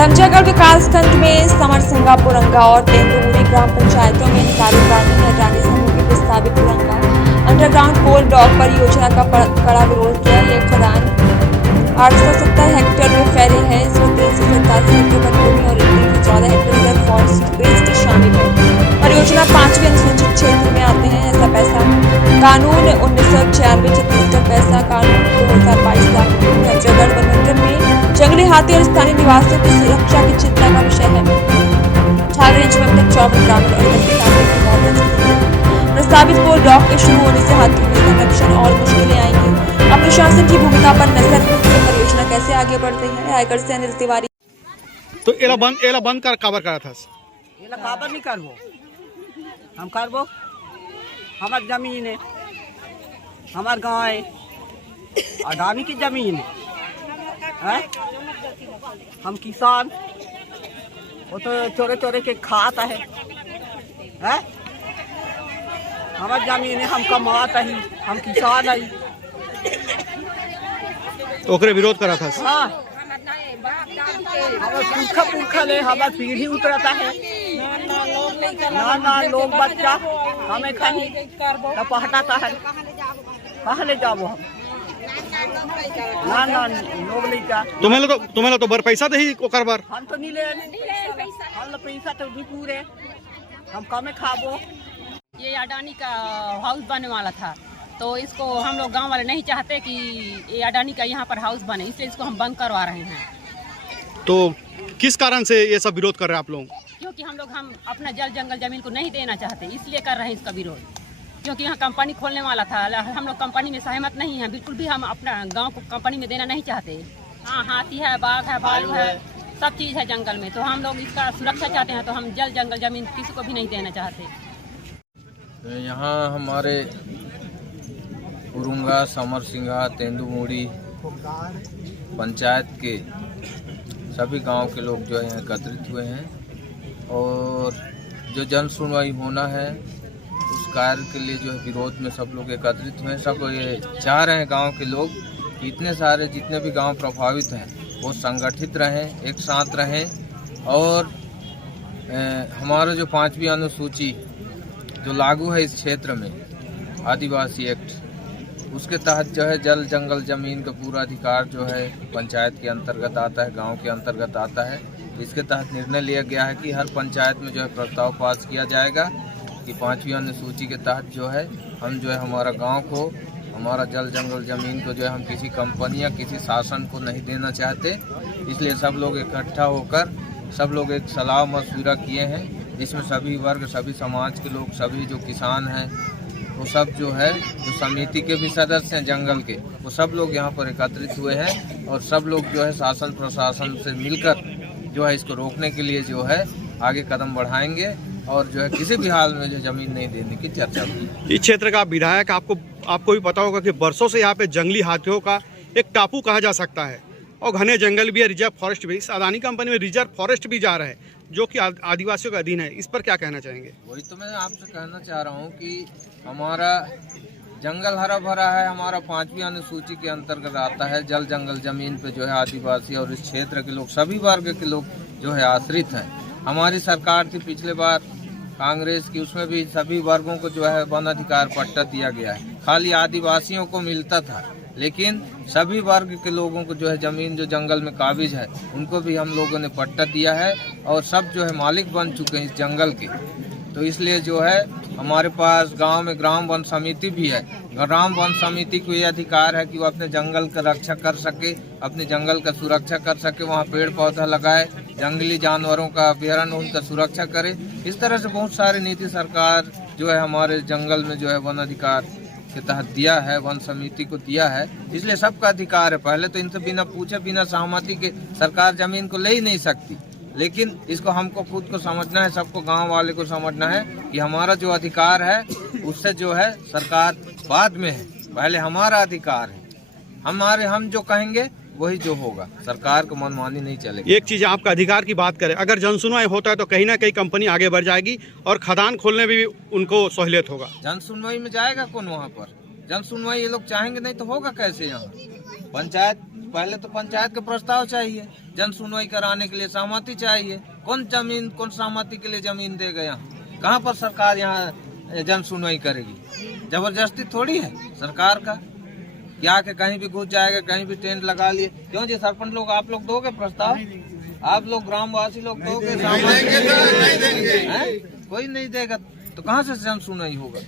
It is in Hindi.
रंजागढ़ विकासखंड में समरसिंगापुरंगा और तेंदुमुड़ी ग्राम पंचायतों में निकाली कानूनी हटाने समूह की प्रस्तावित पुरंगा अंडरग्राउंड कोल ब्लॉक परियोजना का कड़ा विरोध किया। ये खदान 870 हेक्टेयर में फैले हैं। इसमें 387 हेक्टेयर वनभूमि और 14 हेक्टेयर रिजर्व फॉरेस्ट बेस्ड शामिल है। परियोजना 5वीं अनुसूचित क्षेत्र में आते हैं। ऐसा पैसा कानून 1996 छत्तीसगढ़ पैसा कानून 2022 लागू। रंजागढ़ वनमंडल में जंगली हाथी और स्थानीय निवासियों की सुरक्षा की चिंता का विषय है। छाल रेंज में अब तक 54 ग्रामीण और 31 हाथियों की मौत हो चुकी है। प्रस्तावित कोल ब्लॉक के शुरू होने से हाथियों के संरक्षण और मुश्किलें आएंगी। अब प्रशासन की भूमिका पर नजर रखिए। परियोजना कैसे आगे बढ़ रही है। रायगढ़ से अनिल तिवारी। तो एला बंद कर काबर करा था? एला काबर नहीं करबो, हम करबो। हमार जमीन है, हमार गाँव है, अडानी की जमीन है। हम किसान, वो तो चोरे चोरे के खाता है। हमार जमीन है, हम कमाता ही, हम किसान है। तो ओकरे विरोध करा था? हाँ, हमार पुरखा पुरखा ले हमार पीढ़ी उतरता है। ना लोग बच्चा हमें कहीं पहटाता है। कहाँ ले जाबो हम? ना लोग नहीं जा। तुम्हें तो बर पैसा दही ओकर बार। हम तो नहीं ले, हम पैसा तो नहीं पूरे, हम कमे खाबो। ये अडानी का हाउस बनने वाला था, तो इसको हम लोग गांव वाले नहीं चाहते कि ये अडानी का यहाँ पर हाउस बने, इसलिए इसको हम बंद करवा रहे हैं। तो किस कारण से ये सब विरोध कर रहे हैं आप लोग? क्योंकि हम अपना जल जंगल जमीन को नहीं देना चाहते, इसलिए कर रहे हैं इसका विरोध। क्योंकि यहाँ कंपनी खोलने वाला था, हम लोग कंपनी में सहमत नहीं है, बिल्कुल भी हम अपना गांव को कंपनी में देना नहीं चाहते। हाँ, हाथी है, बाघ है, भालू है, सब चीज़ है जंगल में, तो हम लोग इसका सुरक्षा चाहते हैं। तो हम जल जंगल जमीन किसी को भी नहीं देना चाहते। यहाँ हमारे पुरुंगा, समरसिंगा, तेंदुमुड़ी पंचायत के सभी गांव के लोग जो है एकत्रित हुए हैं और जो जन सुनवाई होना है उस कार्य के लिए जो है विरोध में सब लोग एकत्रित हुए हैं। सब ये चाह रहे हैं गांव के लोग कि इतने सारे जितने भी गांव प्रभावित हैं वो संगठित रहें, एक साथ रहें और हमारा जो 5वीं अनुसूची जो लागू है इस क्षेत्र में आदिवासी एक्ट, उसके तहत जो है जल जंगल जमीन का पूरा अधिकार जो है पंचायत के अंतर्गत आता है, गांव के अंतर्गत आता है। इसके तहत निर्णय लिया गया है कि हर पंचायत में जो है प्रस्ताव पास किया जाएगा कि 5वीं अनुसूची के तहत जो है हम जो है हमारा गांव को, हमारा जल जंगल जमीन को जो है हम किसी कंपनी या किसी शासन को नहीं देना चाहते। इसलिए सब लोग इकट्ठा होकर सब लोग एक सलाह मशविरा किए हैं, जिसमें सभी वर्ग, सभी समाज के लोग, सभी जो किसान हैं वो सब जो है, जो समिति के भी सदस्य हैं जंगल के, वो सब लोग यहाँ पर एकत्रित हुए हैं और सब लोग जो है शासन प्रशासन से मिलकर जो है इसको रोकने के लिए जो है आगे कदम बढ़ाएंगे और जो है किसी भी हाल में जो जमीन नहीं देने की चर्चा हुई। इस क्षेत्र का विधायक, आपको भी पता होगा कि बरसों से यहाँ पे जंगली हाथियों का एक टापू कहा जा सकता है और घने जंगल भी है, रिजर्व फॉरेस्ट भी। इस अडानी कंपनी में रिजर्व फॉरेस्ट भी जा रहा है जो कि आदिवासियों का अधीन है। इस पर क्या कहना चाहेंगे? वही तो मैं आपसे कहना चाह रहा हूँ कि हमारा जंगल हरा भरा है, हमारा 5वीं अनुसूची के अंतर्गत आता है। जल जंगल जमीन पे जो है आदिवासी और इस क्षेत्र के लोग, सभी वर्ग के लोग जो है आश्रित हैं। हमारी सरकार थी पिछले बार कांग्रेस की, उसमें भी सभी वर्गों को जो है वन अधिकार पट्टा दिया गया है। खाली आदिवासियों को मिलता था, लेकिन सभी वर्ग के लोगों को जो है जमीन जो जंगल में काबिज है उनको भी हम लोगों ने पट्टा दिया है और सब जो है मालिक बन चुके हैं इस जंगल के। तो इसलिए जो है हमारे पास गांव में ग्राम वन समिति भी है। ग्राम वन समिति को ये अधिकार है कि वो अपने जंगल का रक्षा कर सके, अपने जंगल का सुरक्षा कर सके, वहाँ पेड़ पौधा लगाए, जंगली जानवरों का अभ्यारण्य उनका सुरक्षा करे। इस तरह से बहुत सारी नीति सरकार जो है हमारे जंगल में जो है वन अधिकार के तहत दिया है, वन समिति को दिया है। इसलिए सबका अधिकार है। पहले तो इनसे बिना पूछे, बिना सहमति के सरकार जमीन को ले ही नहीं सकती, लेकिन इसको हमको खुद को समझना है, सबको गांव वाले को समझना है कि हमारा जो अधिकार है उससे जो है सरकार बाद में है, पहले हमारा अधिकार है। हम जो कहेंगे वही जो होगा, सरकार को मनमानी नहीं चलेगी। एक चीज, आपका अधिकार की बात करें, अगर जनसुनवाई होता है तो कहीं ना कहीं कंपनी आगे बढ़ जाएगी और खदान खोलने में भी उनको सहूलियत होगा। जनसुनवाई में जाएगा कौन वहाँ पर? जनसुनवाई ये लोग चाहेंगे नहीं तो होगा कैसे? यहाँ पंचायत पहले तो पंचायत का प्रस्ताव चाहिए, जन सुनवाई कराने के लिए सहमति चाहिए। कौन सहमति के लिए जमीन देगा? यहाँ कहाँ पर सरकार यहाँ जन सुनवाई करेगी? जबरदस्ती थोड़ी है सरकार का कि आके कहीं भी घुस जाएगा, कहीं भी टेंट लगा लिए। क्यों जी सरपंच लोग आप लोग दोगे प्रस्ताव? आप लोग ग्रामवासी लोग दोगे? कोई नहीं देगा तो कहाँ से जन सुनवाई होगा?